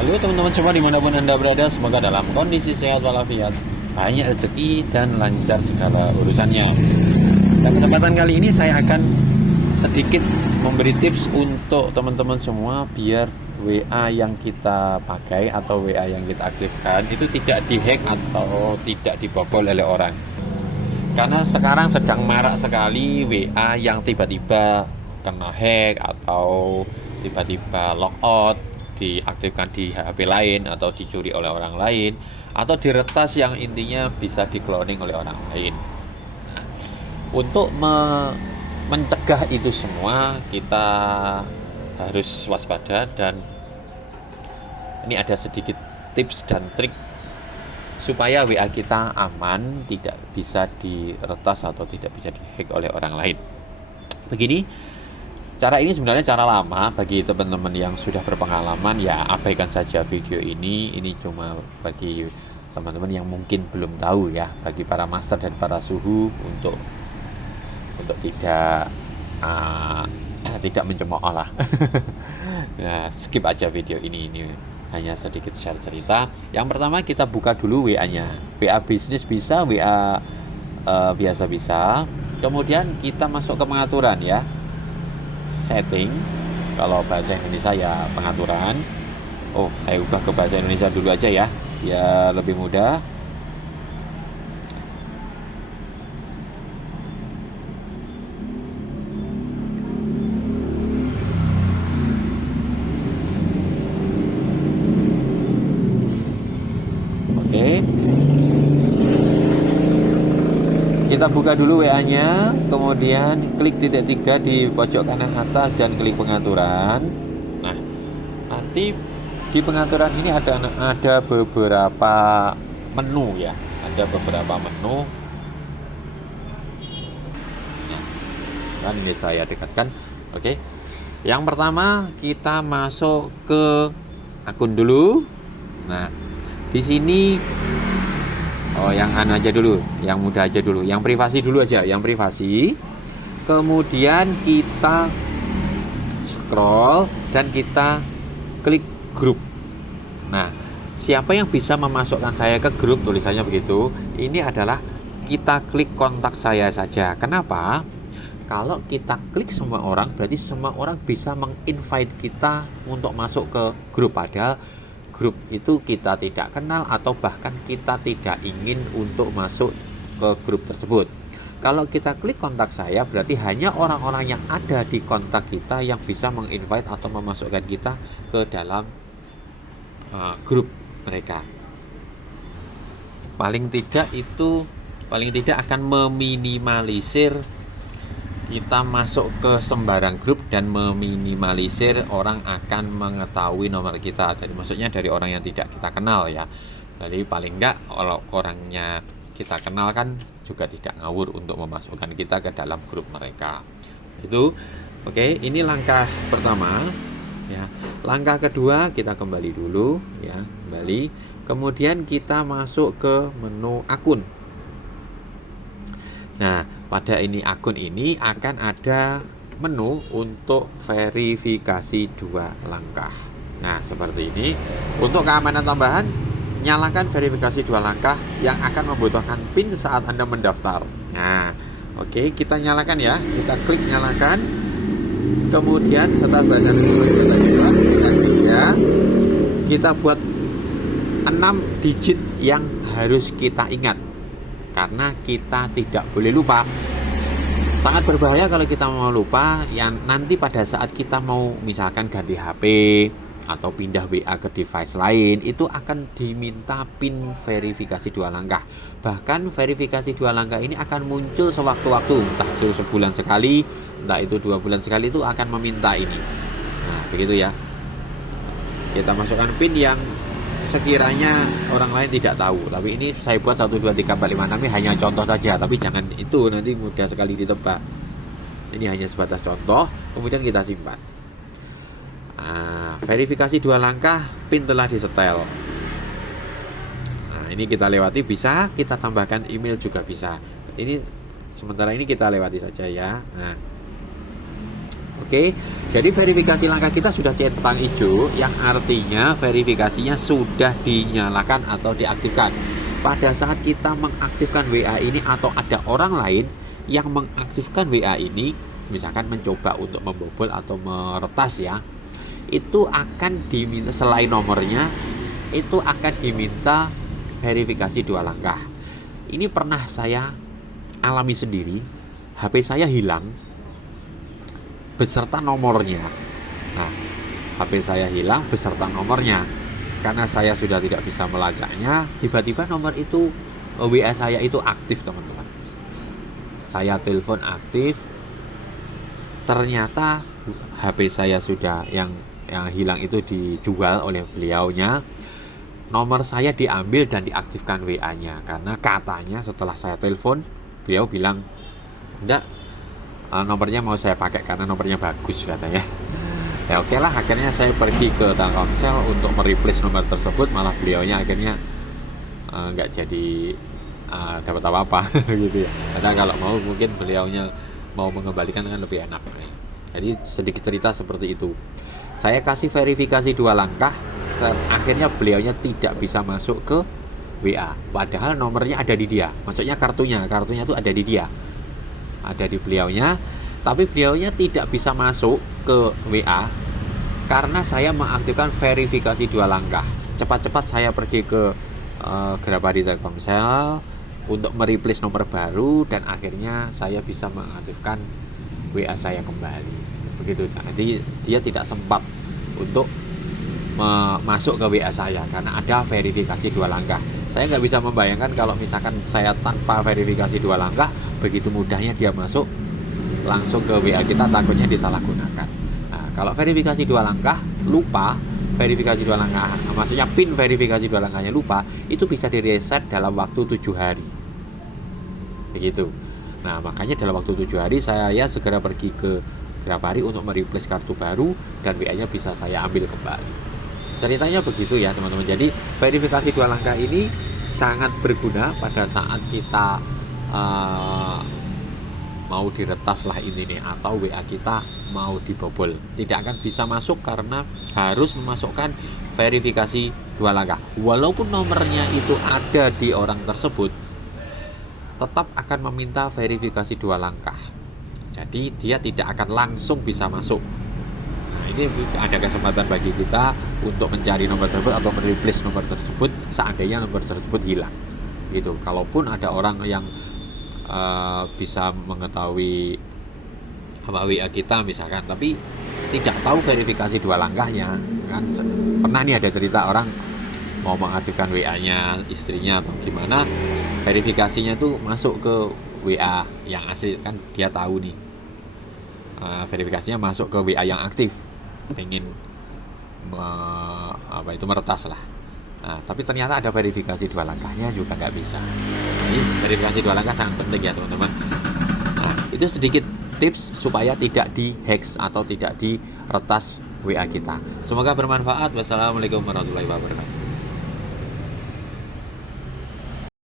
Halo teman-teman semua dimanapun Anda berada, semoga dalam kondisi sehat walafiat, banyak rezeki dan lancar segala urusannya. Dan kesempatan kali ini saya akan sedikit memberi tips untuk teman-teman semua biar WA yang kita pakai atau WA yang kita aktifkan itu tidak dihack atau tidak dibobol oleh orang. Karena sekarang sedang marak sekali WA yang tiba-tiba kena hack atau tiba-tiba logout, diaktifkan di HP lain atau dicuri oleh orang lain atau diretas yang intinya bisa di-cloning oleh orang lain. Nah, untuk mencegah itu semua kita harus waspada, dan ini ada sedikit tips dan trik supaya WA kita aman, tidak bisa diretas atau tidak bisa dihack oleh orang lain. Begini, cara ini sebenarnya cara lama bagi teman-teman yang sudah berpengalaman, ya abaikan saja video ini. Ini cuma bagi teman-teman yang mungkin belum tahu ya, bagi para master dan para suhu untuk tidak mencemooh lah. Nah, skip aja video ini hanya sedikit share cerita. Yang pertama kita buka dulu WA-nya. WA bisnis bisa, WA biasa bisa. Kemudian kita masuk ke pengaturan ya. Setting, kalau bahasa Indonesia ya pengaturan. Oh, saya ubah ke bahasa Indonesia dulu aja ya, biar lebih mudah. Oke, kita buka dulu WA-nya, kemudian klik titik 3 di pojok kanan atas dan klik pengaturan. Nah, nanti di pengaturan ini ada beberapa menu ya, ada beberapa menu. Nah, kan ini saya dekatkan. Oke, yang pertama kita masuk ke akun dulu. Nah, di sini yang anu aja dulu, yang mudah aja dulu, yang privasi dulu aja, yang privasi. Kemudian kita scroll dan kita klik grup. Nah, siapa yang bisa memasukkan saya ke grup, tulisannya begitu. Ini adalah kita klik kontak saya saja. Kenapa? Kalau kita klik semua orang, berarti semua orang bisa menginvite kita untuk masuk ke grup, padahal grup itu kita tidak kenal atau bahkan kita tidak ingin untuk masuk ke grup tersebut. Kalau kita klik kontak saya, berarti hanya orang-orang yang ada di kontak kita yang bisa menginvite atau memasukkan kita ke dalam grup mereka. Paling tidak akan meminimalisir kita masuk ke sembarang grup dan meminimalisir orang akan mengetahui nomor kita. Jadi maksudnya dari orang yang tidak kita kenal ya. Jadi paling enggak kalau orangnya kita kenal kan juga tidak ngawur untuk memasukkan kita ke dalam grup mereka. Itu oke, ini langkah pertama ya. Langkah kedua kita kembali dulu ya, kembali. Kemudian kita masuk ke menu akun. Nah, pada akun ini akan ada menu untuk verifikasi 2 langkah. Nah, seperti ini. Untuk keamanan tambahan, nyalakan verifikasi 2 langkah yang akan membutuhkan PIN saat Anda mendaftar. Nah, oke, kita nyalakan ya. Kita klik nyalakan. Kemudian setelah bagian kita klik ya. Kita buat 6 digit yang harus kita ingat, karena kita tidak boleh lupa. Sangat berbahaya kalau kita mau lupa, yang nanti pada saat kita mau misalkan ganti HP atau pindah WA ke device lain, itu akan diminta PIN verifikasi 2 langkah. Bahkan verifikasi 2 langkah ini akan muncul sewaktu-waktu, entah itu sebulan sekali, entah itu 2 bulan sekali, itu akan meminta ini. Nah, begitu ya. Kita masukkan PIN yang sekiranya orang lain tidak tahu, tapi ini saya buat 1, 2, 3, 4, 5, 6 ini hanya contoh saja, tapi jangan itu, nanti mudah sekali ditebak. Ini hanya sebatas contoh, kemudian kita simpan. Verifikasi 2 langkah, PIN telah disetel. Nah, ini kita lewati, bisa kita tambahkan email juga bisa. Ini sementara ini kita lewati saja ya. Nah, Oke, jadi verifikasi langkah kita sudah centang hijau, yang artinya verifikasinya sudah dinyalakan atau diaktifkan. Pada saat kita mengaktifkan WA ini atau ada orang lain yang mengaktifkan WA ini, misalkan mencoba untuk membobol atau meretas ya, itu akan diminta, selain nomornya, itu akan diminta verifikasi 2 langkah. Ini pernah saya alami sendiri, HP saya hilang beserta nomornya. Nah, HP saya hilang beserta nomornya. Karena saya sudah tidak bisa melacaknya, tiba-tiba nomor itu, WA saya itu aktif, teman-teman. Saya telepon aktif, ternyata HP saya sudah yang hilang itu dijual oleh beliaunya. Nomor saya diambil dan diaktifkan WA-nya, karena katanya setelah saya telepon, beliau bilang, enggak, nomornya mau saya pakai karena nomornya bagus katanya. Ya oke lah, akhirnya saya pergi ke Telkomsel untuk mereplace nomor tersebut, malah beliaunya akhirnya nggak jadi dapat apa-apa gitu ya. Karena kalau mau mungkin beliaunya mau mengembalikan kan lebih enak. Jadi sedikit cerita seperti itu. Saya kasih verifikasi 2 langkah, dan akhirnya beliaunya tidak bisa masuk ke WA. Padahal nomornya ada di dia, maksudnya kartunya itu ada di dia, ada di beliaunya, tapi beliaunya tidak bisa masuk ke WA karena saya mengaktifkan verifikasi 2 langkah. Cepat-cepat saya pergi ke Grabari Telkomsel untuk mereplace nomor baru, dan akhirnya saya bisa mengaktifkan WA saya kembali. Begitu. Jadi dia tidak sempat untuk masuk ke WA saya karena ada verifikasi 2 langkah. Saya nggak bisa membayangkan kalau misalkan saya tanpa verifikasi 2 langkah, begitu mudahnya dia masuk langsung ke WA kita, takutnya disalahgunakan. Nah, kalau verifikasi 2 langkah lupa, verifikasi 2 langkah, maksudnya PIN verifikasi 2 langkahnya lupa, itu bisa direset dalam waktu 7 hari. Begitu. Nah, makanya dalam waktu 7 hari saya segera pergi ke Grabari untuk mereplace kartu baru, dan WA-nya bisa saya ambil kembali. Ceritanya begitu ya teman-teman. Jadi verifikasi 2 langkah ini sangat berguna pada saat kita mau diretas lah ini nih, atau WA kita mau dibobol. Tidak akan bisa masuk karena harus memasukkan verifikasi 2 langkah. Walaupun nomornya itu ada di orang tersebut, tetap akan meminta verifikasi 2 langkah. Jadi dia tidak akan langsung bisa masuk. Nah, ini ada kesempatan bagi kita untuk mencari nomor tersebut atau mereplace nomor tersebut seandainya nomor tersebut hilang. Gitu. Kalaupun ada orang yang bisa mengetahui WA kita misalkan, tapi tidak tahu verifikasi 2 langkahnya, kan pernah nih ada cerita orang mau mengaktifkan WA-nya istrinya atau gimana, verifikasinya tuh masuk ke WA yang asli, kan dia tahu nih verifikasinya masuk ke WA yang aktif, pengen meretas lah. Nah, tapi ternyata ada verifikasi 2 langkahnya juga nggak bisa. Nah, ini verifikasi 2 langkah sangat penting ya teman-teman. Nah, itu sedikit tips supaya tidak di-hack atau tidak diretas WA kita. Semoga bermanfaat. Wassalamualaikum warahmatullahi wabarakatuh.